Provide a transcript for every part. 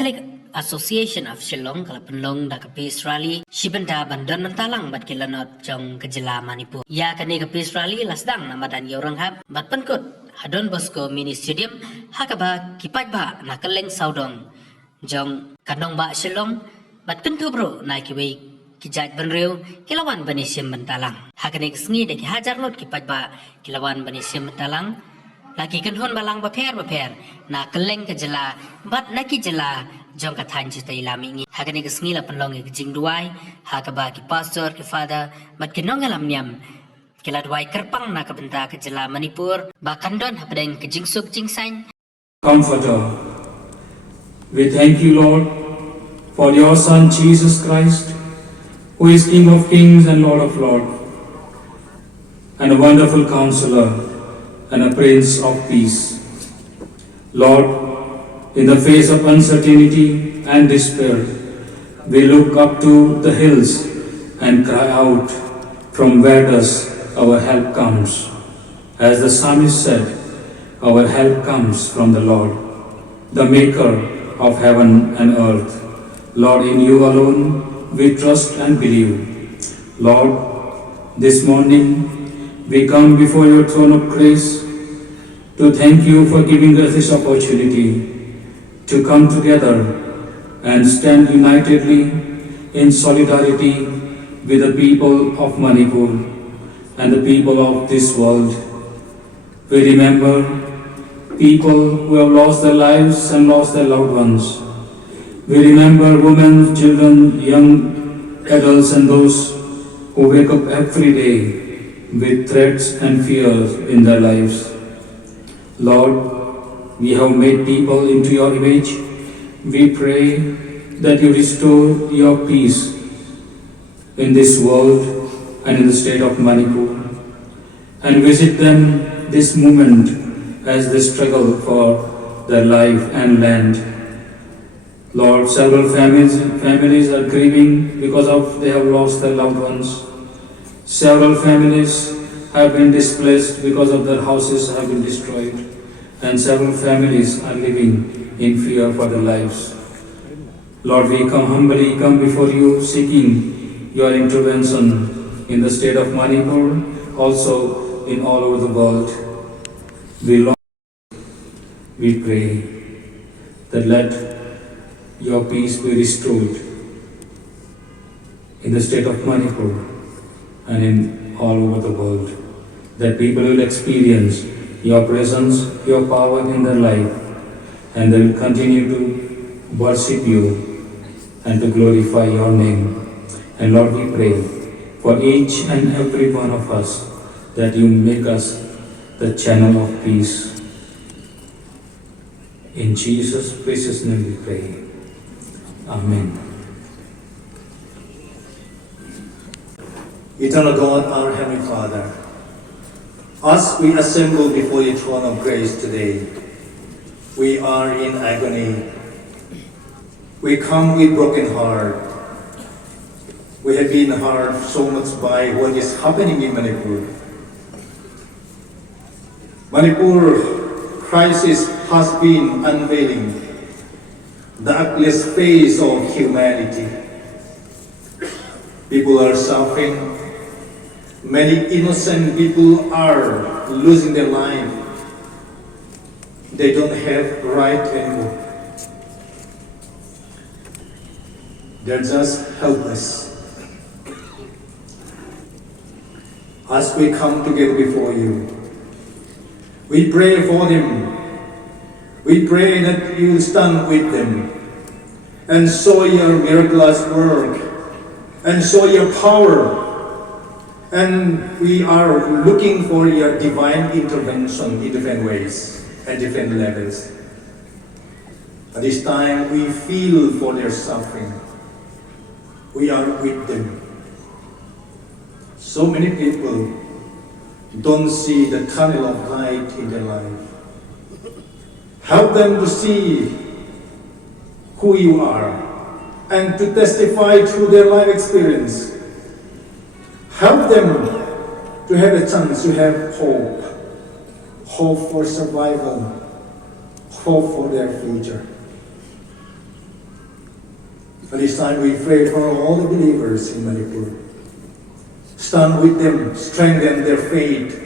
Association of Shillong Kalapanlong Dakapis Rally Shibanda Bandon Mantalang Bat Kilanot Jong Kajila Manipur Ya Kanigapis Rally Lasdang Namadan Yoranghap Bat Pankut Hadon Bosco Mini Stadium Hakaba Paidbah na kylleng Saudong Jong Kanong Ba Shillong Bat Kentubro Naikiwi Kijat Banriu Kilawan Banisim Mantalang Hakanik Sngi de Hajar Not Paidbah Kilawan Banisim Mantalang Lagi kenhon balang baper na kylleng kajala bat naki jala jong kathan chita ilami ngi hakani kesngila penlong ke jingduwai hakaba ki pastor ki father bat kinong alam niam kiladwai kerpang na bynta kajala Manipur ba kandon hapdeng ke jingsuk jingsain Comforter, we thank you, Lord, for your Son Jesus Christ, who is King of Kings and Lord of Lords, and a wonderful Counselor and a Prince of Peace. Lord, in the face of uncertainty and despair, we look up to the hills and cry out, from where does our help comes? As the psalmist said, our help comes from the Lord, the maker of heaven and earth. Lord, in you alone we trust and believe. Lord, this morning we come before your throne of grace to thank you for giving us this opportunity to come together and stand unitedly in solidarity with the people of Manipur and the people of this world. We remember people who have lost their lives and lost their loved ones. We remember women, children, young adults and those who wake up every day with threats and fears in their lives. Lord, we have made people into your image. We pray that you restore your peace in this world and in the state of Manipur, and visit them this moment as they struggle for their life and land. Lord, several families are grieving because they have lost their loved ones. Several families have been displaced because of their houses have been destroyed, and several families are living in fear for their lives. Lord, we humbly come before you seeking your intervention in the state of Manipur, also in all over the world. We pray that let your peace be restored in the state of Manipur and in all over the world, that people will experience your presence, your power in their life, and they will continue to worship you and to glorify your name. And Lord, we pray for each and every one of us that you make us the channel of peace. In Jesus' precious name we pray. Amen. Eternal God, our Heavenly Father, as we assemble before your throne of grace today, we are in agony. We come with broken heart. We have been hurt so much by what is happening in Manipur. Manipur crisis has been unveiling the ugliest face of humanity. People are suffering. Many innocent people are losing their life. They don't have right anymore. They're just helpless. As we come together before you, we pray for them. We pray that you stand with them and show your miraculous work and show your power. And we are looking for your divine intervention in different ways and different levels. At this time, we feel for their suffering. We are with them. So many people don't see the tunnel of light in their life. Help them to see who you are and to testify through their life experience. Help them to have a chance to have hope. Hope for survival. Hope for their future. At this time we pray for all the believers in Manipur. Stand with them, strengthen their faith.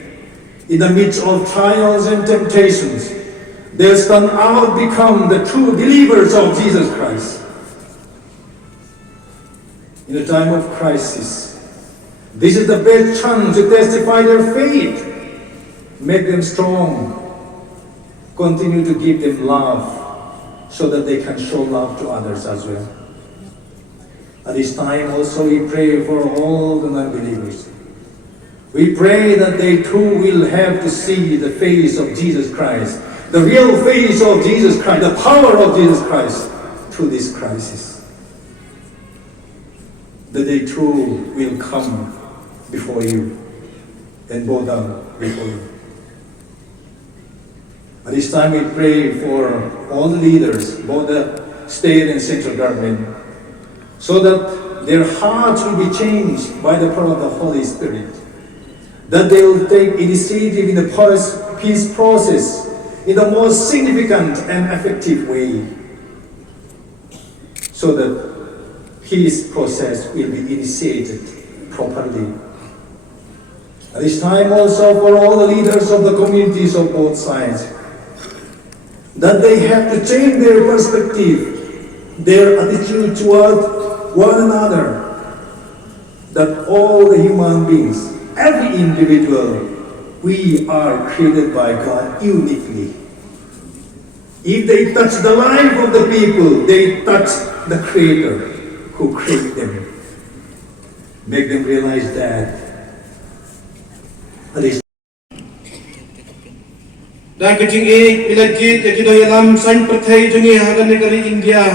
In the midst of trials and temptations, they'll stand out, become the true believers of Jesus Christ. In a time of crisis, this is the best chance to testify their faith. Make them strong. Continue to give them love so that they can show love to others as well. At this time also we pray for all the non-believers. We pray that they too will have to see the face of Jesus Christ, the real face of Jesus Christ, the power of Jesus Christ through this crisis. That they too will come before you and bow down before you. At this time we pray for all the leaders, both the state and central government, so that their hearts will be changed by the power of the Holy Spirit, that they will take initiative in the peace process in the most significant and effective way, so that peace process will be initiated properly. At this time also for all the leaders of the communities of both sides, that they have to change their perspective, their attitude toward one another, that all the human beings, every individual, we are created by God uniquely. If they touch the life of the people, they touch the Creator who created them. Make them realize that. Da kajing ilajit jakido yalam san perthai juni hagan negeri India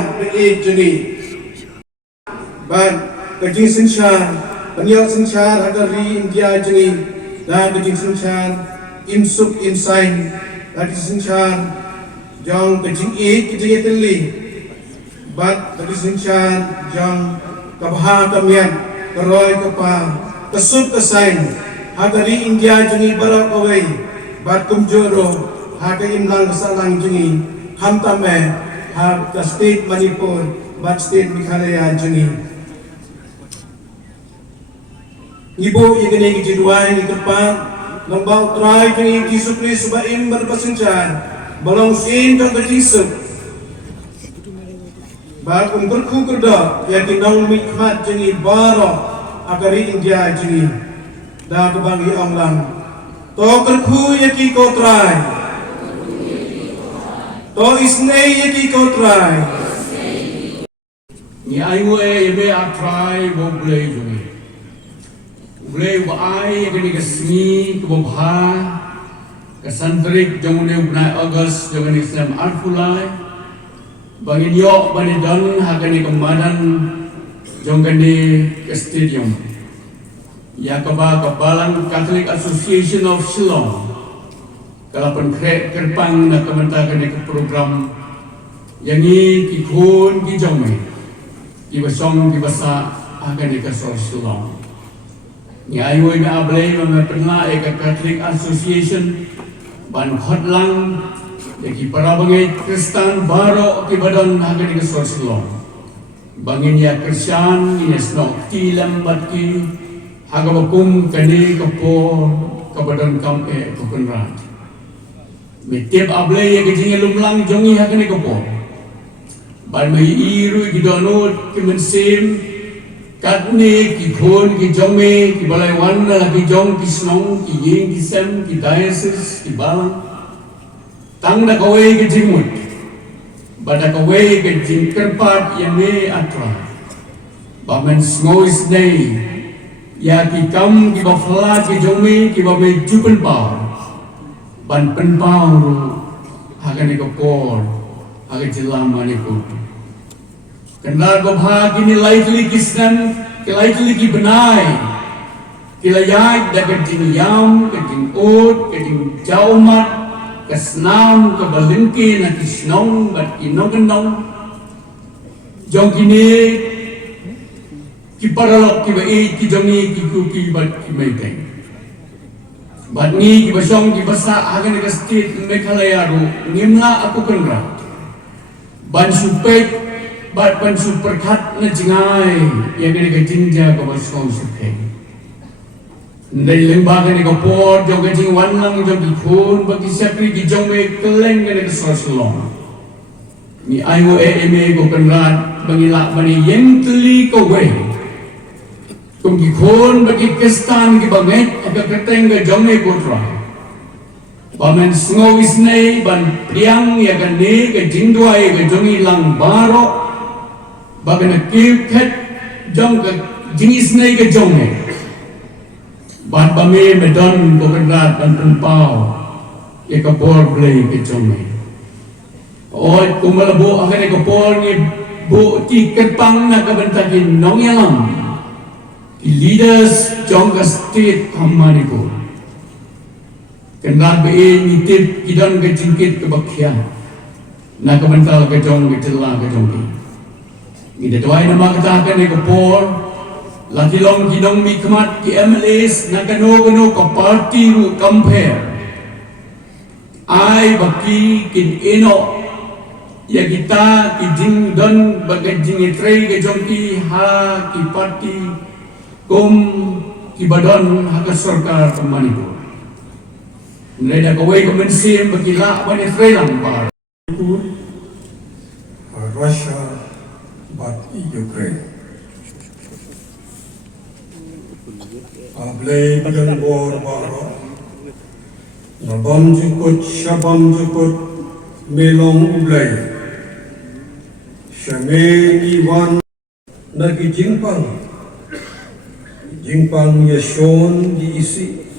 juni. Ban kajing sinchar Panyok sinchar hagari India juni. Da kajing sinchar insuk insain. Da kajing sinchar jong kajing kajing teli. Bat kajing sinchar jong kabha kamian keroy kapa kesut kesain hagari India juni barak away. Bat kumjoro haka imlang kesalang juni hamtame hak the state Manipur bat state Meghalaya juni ibu yang jingduwai ni tepat lambau try juni disupli subaim berpasencar balong sin kang kejisuk bat berku kerda yakin nang mikmat juni barok agari India juni dah kebangi onglang to kerku yaki ko try to isne yaki ko try ni ai mo e be a try bo blei juni blei wa ai ke ni kesni ko bha ke santrik jomune bulan August jomune Islam arfulai bangin yo bani dan hakani kemadan jongkani ke stadium Yakaba Kabalang Catholic Association of Shillong kalapan kerpang na kamentakan ke program yang ini kikun kijome kibasong kibasa akan ikasol Shillong ni ayo ina ablay mga pernah ke Catholic Association ban khotlang yaki parabangay Kristan baro kibadan akan ikasol Shillong bangin ya Krisyan inesnok tilam batki Hagabakum kani kapor kabadan kam kapunrat. Mitip ablay yang kejingnya lumlang jongi hakani kapor. Ban mai iru gidonut kimensim katni kikon kijome kibalaiwan na kijong kisnong kiying kisem kidayesis kibalang. Tang na kaway kejingmut. Bada kaway kejing kerpat yang me atra. Bamen snois day. Ya ki kam ki bafla ki jomi ki babe jupen pa ban pen pa hagan ko por hagan jila Manipur kendal ko bha ki ni lightly kisnan ki lightly ki benai ki layai da keting yam keting ot keting jaumat kesnam ke balingki na kisnong bat inong jong kini ki paralok ki bai ki jongi ki kuki bat ki maiteng bat ni ki basong ki basa hagan ka state Meghalaya ro ngimla aku kenra ban supet bat pan super khat na jingai ya gani ka jinja ka bas kau sukhe nei lemba gani ka por jo ka jing wan lang jo ki khun ba ki sapri ki jong me kylleng gani ka soslong ni ayo eme ko kan rat bangila bani yeng tli ko we kum ki khun ba ki kestan ki banget ka keteng ka jong me ko tra Paman snow isnay ban priang ya gani ke jingduwai ke jongi lang baro baga na kipket jong ke jingis nay ke jonge ban pame medon ko kenrat ban tempau ya ke por play ke jonge oi kumalabo akan ke por ni bu ti ketpang na kabentakin nong yalam leaders jong ke state Manipur Kenal be nitip kidan ke jingkit ke bakhya na ke mental ke jong ke celah ke jong ni de tuai nama kata ke ne ke por lagi long kidong mi kemat ki MLS na kano ke party ru compare ai baki kin eno ya kita ki jing don bagai jing etrei ke jong ki ha ki party kum ki badon ha ke sarkar ke Manipur Neda kawai ko mensim bagila bani freelang bar. Russia but Ukraine. Ablay bagan bor baro. Nabam jukut shabam jukut melong ublay. Shame iwan nagi jingpang. Jingpang yashon di isi.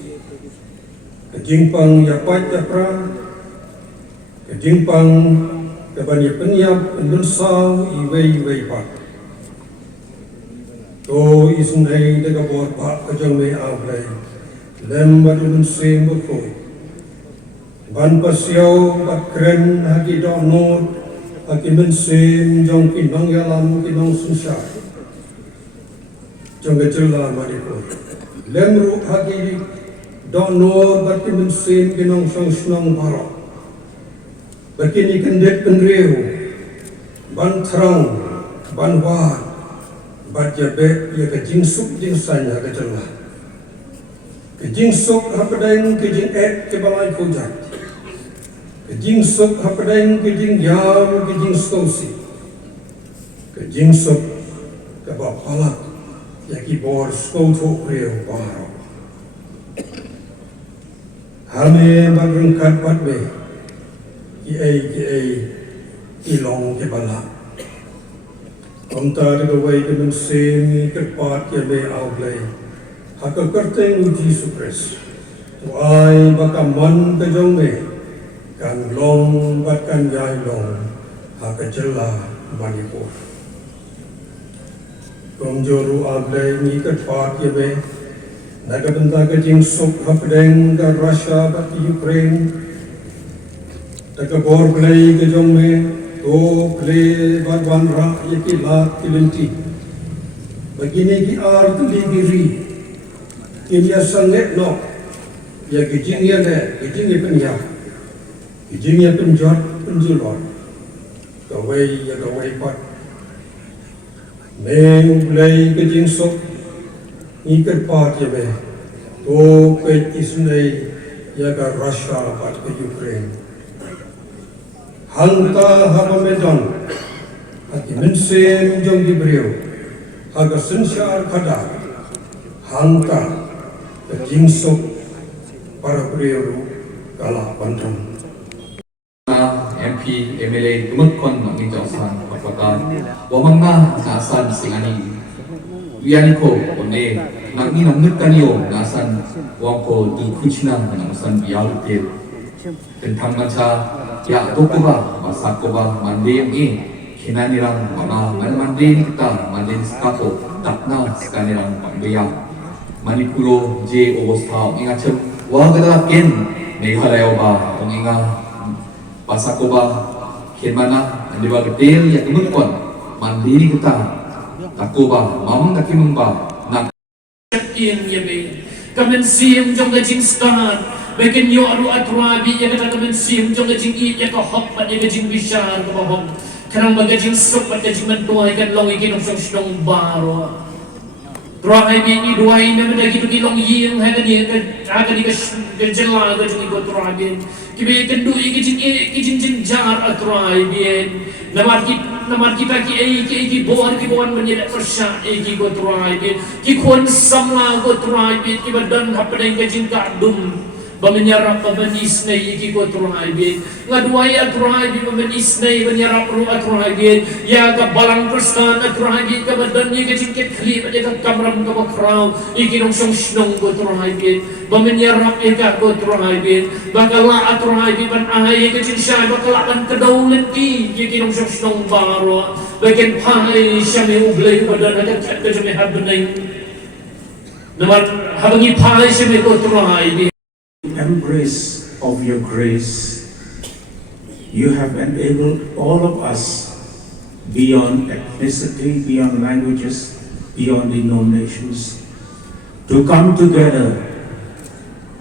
Kejingpang yapat yapra, kejingpang kabani penyap pendunsau iwei pak. To isunai dega bor pak kejang me avlay, lem badun sem bukoi. Ban pasiau bat kren hagi donot, hagi mensem jong kinong yalam kinong sunsai. Jong kecela Manipur, lem ru hagi Donor bati mensim kinong sang barok. Baki ni kendet penreu, ban terang, ban war, bat jabe ya ke jingsuk jingsanya ke celah. Ke jingsuk hapadeng ke jing ke balai kujat. Ke jingsuk hapadeng ke jing yam ke jing stosi. Ke jingsuk ke bapalak ya ki bor stoto reu barok. Hame bagrengkat patbe ki long ke bala Komta de way de mensemi ke pat ke be auglay haka kerteng uji supres to ai bakaman ke jongme kan long bat kan yai long haka jela Manipur Komjoru auglay ni ke pat ke be Naga benda ke jingsuk hapdeng ke Russia bat Ukraine Taka bor play ke jongme to play bat wanra yaki lat kilenti Begini ki ar tu ligiri Kimya sanget no Ya gijing ya le gijing ya penyah Gijing ya penjot penjulor Kawai pat Meng play ke jingsuk Ikat part ya be, to pet isnay yaga Russia bat ke Ukraine. Hangta haba medon, ati mensem jong di beriu, haga sensyar kada, hangta ke jingsuk para beriu kala pantan. MP, MLA, tumutkon manginjausan kapaka, wamanga naasan singani. Wianiko one nangni namnut kanio nasan wangko dikuchina nasan bialte tentang maca ya tokuba masakoba mande kinanirang mama mande kita mande skapo takna skanirang pambeya Manipuro je obostha ingachem wagalaken meghalaya onginga pasakoba kenmana andiba getel ya tumukon mandiri kita Takuba, mamang nakimumba, nak Yakin ya be, kamen sim jong ke jing stan, bagian yo aru atrabi ya kata kamen sim jong ke jing it ya ke hok pat ya ke jing bishar ke bahong, kanang magajing sup at kajing mantuay kan long ikinong siyong baro. Try bini duai na mana gitu kilong ying haga ni ka jela ga jing ko try bin kibe kan du ikijin jar atry bin namar kita ki bon menye persya ki ko try bin ki kon samla ko try bin ki badan hapdeng ka jing ka dum bamenyarap pamanis na iki ko try bin ngaduai atry bin pamanis na bamenyarap ru atry bin ya ka balang perskan atry bin ka badan ni ka jingket klip aja ka kamram ka kraw iki nong song ko try bin bamenyarap ka ko try bin bakala atry bin ban ahai ka jing shay bakala ban kadaulan ki iki nong song baro bagen pai syame ublay badan ka ka jame habnay namar habangi pai syame ko try bin embrace of your grace, you have enabled all of us beyond ethnicity, beyond languages, beyond denominations, to come together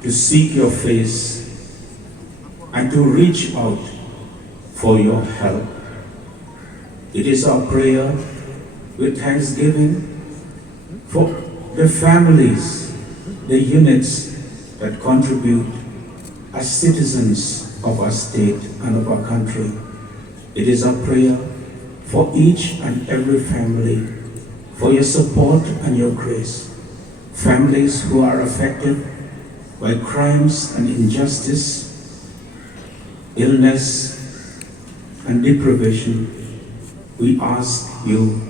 to seek your face and to reach out for your help. It is our prayer with thanksgiving for the families, the units that contribute as citizens of our state and of our country. It is our prayer for each and every family, for your support and your grace. Families who are affected by crimes and injustice, illness and deprivation, we ask you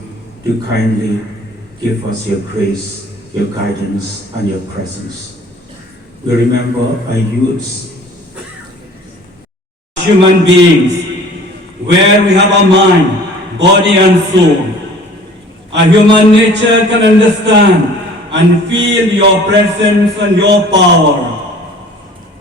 to kindly give us your grace, your guidance and your presence. We remember our youths, human beings, where we have a mind, body and soul. A human nature can understand and feel your presence and your power.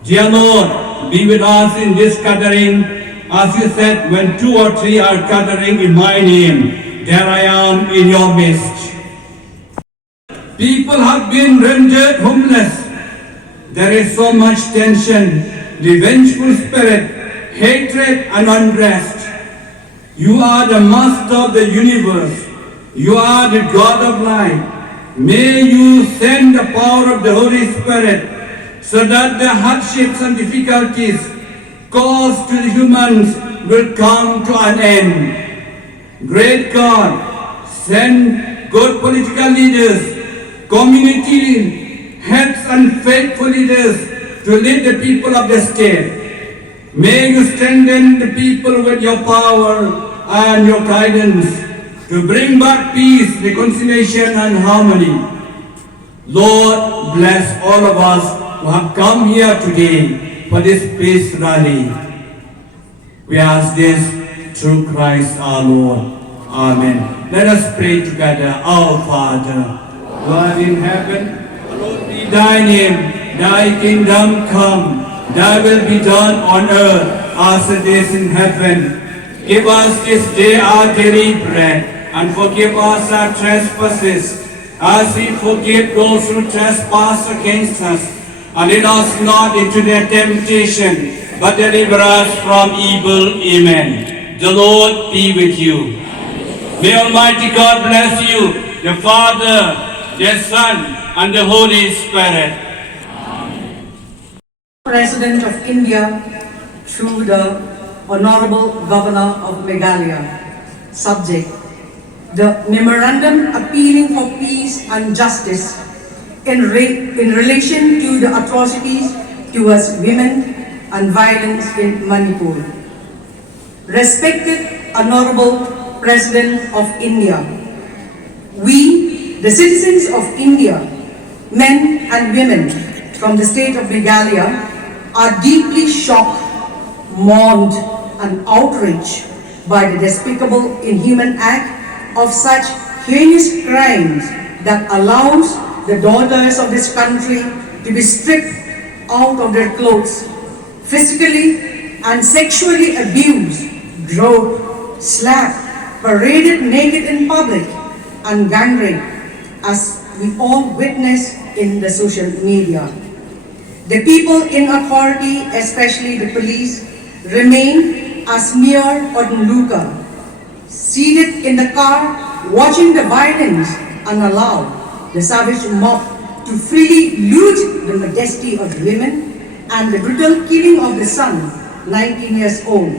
Dear Lord, be with us in this gathering. As you said, when 2 or 3 are gathering in my name, there I am in your midst. People have been rendered homeless. There is so much tension, revengeful spirit, hatred and unrest. You are the master of the universe. You are the God of light. May you send the power of the Holy Spirit so that the hardships and difficulties caused to the humans will come to an end. Great God, send good political leaders, community heads and faithful leaders to lead the people of the state. May you strengthen the people with your power and your guidance to bring back peace, reconciliation and harmony. Lord, bless all of us who have come here today for this peace rally. We ask this through Christ our Lord. Amen. Let us pray together. Our Father, who art in heaven, hallowed be thy name, thy kingdom come, thy will be done on earth as it is in heaven. Give us this day our daily bread, and forgive us our trespasses, as we forgive those who trespass against us. And lead us not into their temptation, but deliver us from evil. Amen. The Lord be with you. May Almighty God bless you, the Father, the Son, and the Holy Spirit. President of India through the Honorable Governor of Meghalaya. Subject: the memorandum appealing for peace and justice in relation to the atrocities towards women and violence in Manipur. Respected Honorable President of India, we, the citizens of India, men and women from the state of Meghalaya, are deeply shocked, mourned and outraged by the despicable, inhuman act of such heinous crimes that allows the daughters of this country to be stripped out of their clothes, physically and sexually abused, groped, slapped, paraded naked in public, and gang raped, as we all witness in the social media. The people in authority, especially the police, remain as mere onlooker, seated in the car, watching the violence and allow the savage mob to freely loot the modesty of the women and the brutal killing of the son, 19 years old,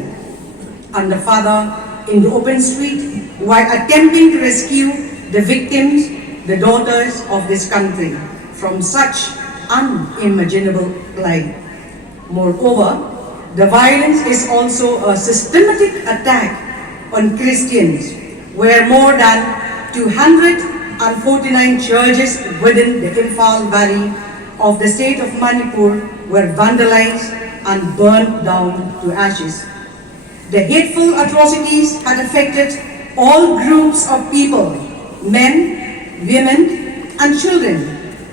and the father in the open street while attempting to rescue the victims, the daughters of this country, from such unimaginable plight. Moreover, the violence is also a systematic attack on Christians, where more than 249 churches within the Imphal Valley of the state of Manipur were vandalized and burned down to ashes. The hateful atrocities had affected all groups of people, men, women, and children,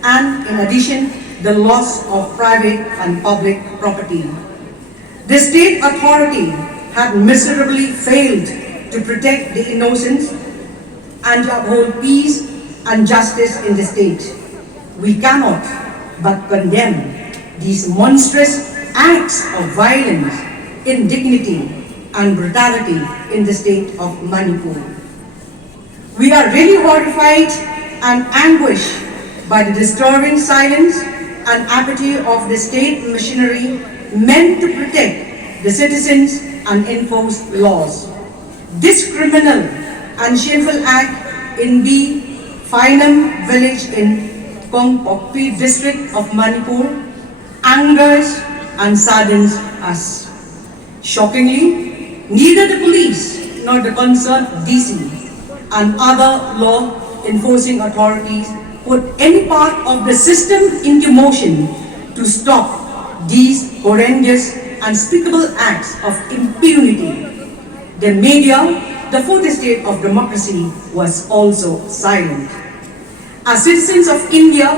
and in addition, the loss of private and public property. The state authority had miserably failed to protect the innocents and to uphold peace and justice in the state. We cannot but condemn these monstrous acts of violence, indignity, and brutality in the state of Manipur. We are really horrified and anguished by the disturbing silence and apathy of the state machinery meant to protect the citizens and enforce laws. This criminal and shameful act in the Phainam village in Kongpokpi district of Manipur angers and saddens us. Shockingly, neither the police nor the concerned DC and other law enforcing authorities put any part of the system into motion to stop these horrendous, unspeakable acts of impunity. The media, the fourth estate of democracy, was also silent. As citizens of India,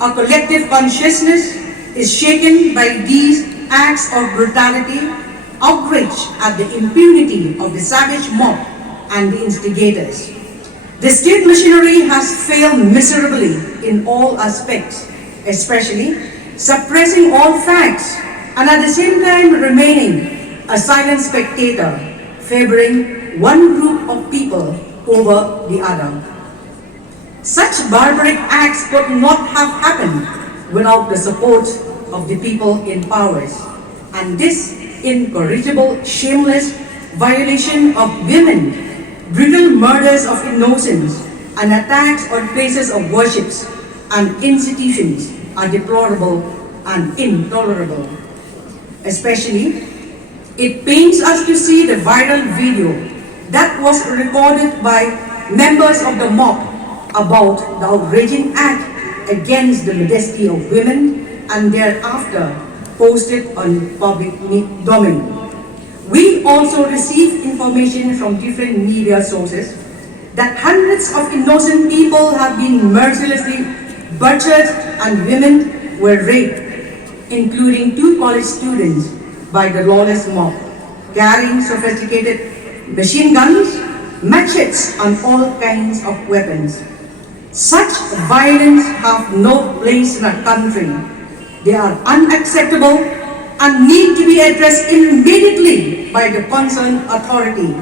our collective consciousness is shaken by these acts of brutality, outrage at the impunity of the savage mob and the instigators. The state machinery has failed miserably in all aspects, especially suppressing all facts and at the same time remaining a silent spectator, favoring one group of people over the other. Such barbaric acts could not have happened without the support of the people in powers, and this incorrigible, shameless violation of women, brutal murders of innocents, and attacks on places of worship and institutions are deplorable and intolerable. Especially, it pains us to see the viral video that was recorded by members of the mob about the outraging act against the modesty of women and thereafter posted on public domain. We also received information from different media sources that hundreds of innocent people have been mercilessly butchered and women were raped, including 2 college students by the lawless mob, carrying sophisticated machine guns, machetes, and all kinds of weapons. Such violence have no place in our country. They are unacceptable and need to be addressed immediately by the concerned authority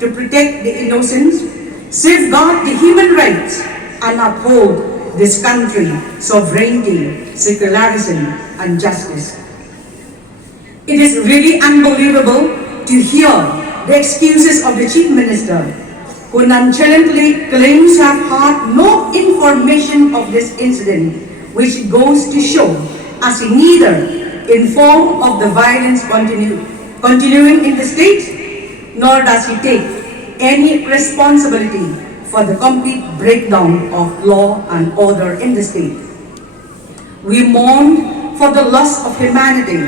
to protect the innocents, safeguard the human rights, and uphold this country's sovereignty, secularism, and justice. It is really unbelievable to hear the excuses of the Chief Minister, who nonchalantly claims to have had no information of this incident, which goes to show as he neither informed of the violence continuing in the state, nor does he take any responsibility for the complete breakdown of law and order in the state. We mourn for the loss of humanity,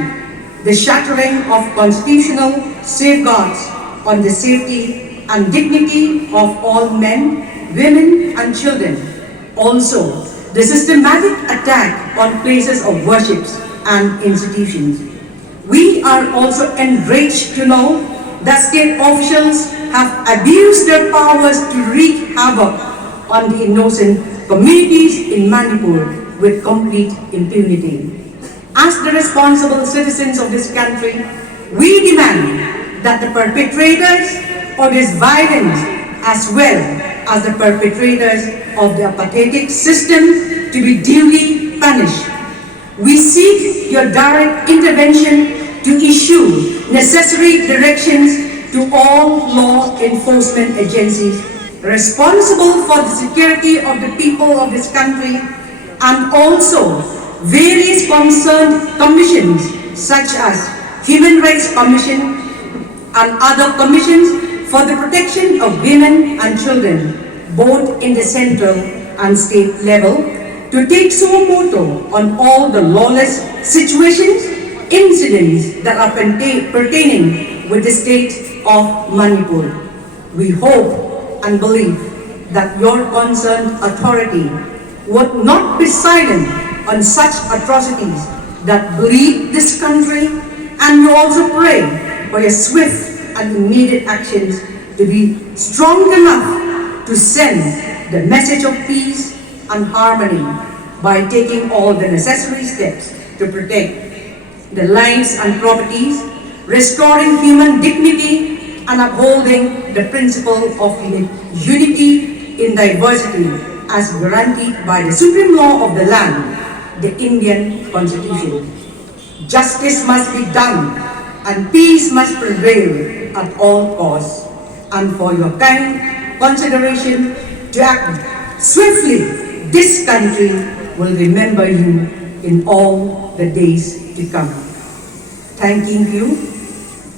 the shattering of constitutional safeguards on the safety and dignity of all men, women, and children. Also, the systematic attack on places of worship and institutions. We are also enraged to know that state officials have abused their powers to wreak havoc on the innocent communities in Manipur with complete impunity. As the responsible citizens of this country, we demand that the perpetrators against violence as well as the perpetrators of the apartheid system to be duly punished. We seek your direct intervention to issue necessary directions to all law enforcement agencies responsible for the security of the people of this country, and also various concerned commissions such as Human Rights Commission and other commissions for the protection of women and children, both in the central and state level, to take suo motu on all the lawless situations, incidents that are pertaining with the state of Manipur. We hope and believe that your concerned authority would not be silent on such atrocities that bleed this country, and we also pray for your swift and immediate actions to be strong enough to send the message of peace and harmony by taking all the necessary steps to protect the lives and properties, restoring human dignity, and upholding the principle of unity in diversity as guaranteed by the supreme law of the land, the Indian Constitution. Justice must be done and peace must prevail at all costs. And for your kind consideration to act swiftly, this country will remember you in all the days to come. Thanking you,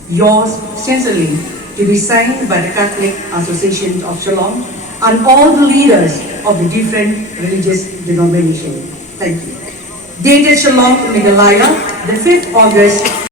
yours sincerely, to be signed by the Catholic Association of Shillong and all the leaders of the different religious denominations. Thank you. Dated Shillong, Meghalaya, the 5th August